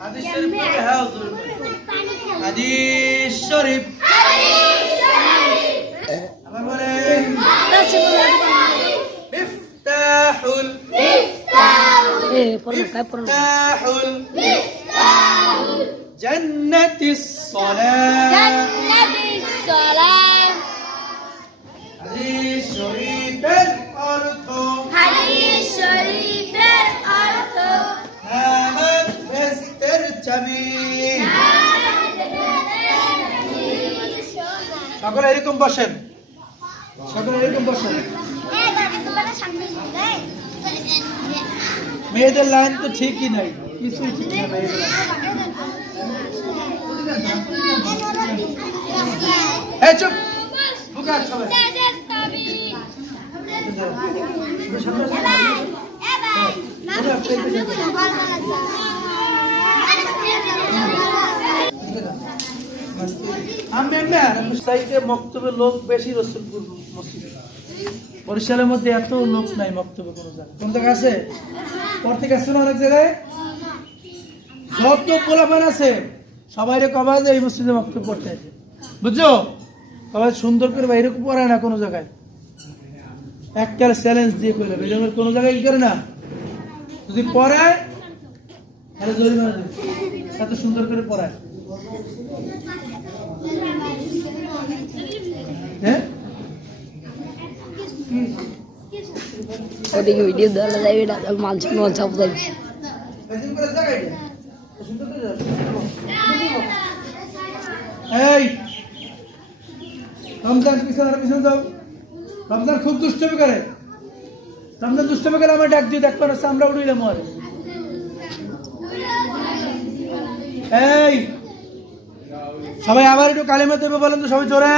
হাদিস শরীফ হাদিস হাদিস আবার বলেন মিফতাহুল এ পড়ো কাই পড়ো মিফতাহুল জান্নাতিস সালাম হাদিস শরীফের সকলে এরকম বসেন। সকলে এরকম বসেন। মেয়েদের লাইন তো ঠিকই নাই কিছুই ঠিক না মেয়েদের এই চুপ বুকে হাত সবাই। আমি না সাইডে মক্তবে লোক বেশি রসুলপুর মসজিদে। বরিশালের মধ্যে এত লোক নাই মক্তবে কোনো জায়গায়। কোন জায়গায় আছে? পড়তে গেছে না অনেক জায়গায়? যত পোলাপান আছে। সবাই কবা যে এই মসজিদে মক্তব পড়তে আছে বুঝছ? সবাই সুন্দর করে বাইরে পড়ায় না কোনো জায়গায়। একটার চ্যালেঞ্জ দিয়ে করলে বেজমের কোনো জায়গায় কি করে না? যদি পড়ায় তাহলে জরিমানা এত সুন্দর করে পড়ায়। ওদিকে ভিডিও দেওয়া যাবে না যাবে রমজান খুব দুষ্টমি করে। রমজান দুষ্টমি করে আমার ডাক দিয়ে দেখব না আমরা উড়িলাম এই, সবাই আবার একটু কালিমা দেবে বলেন তো সবাই জোরে।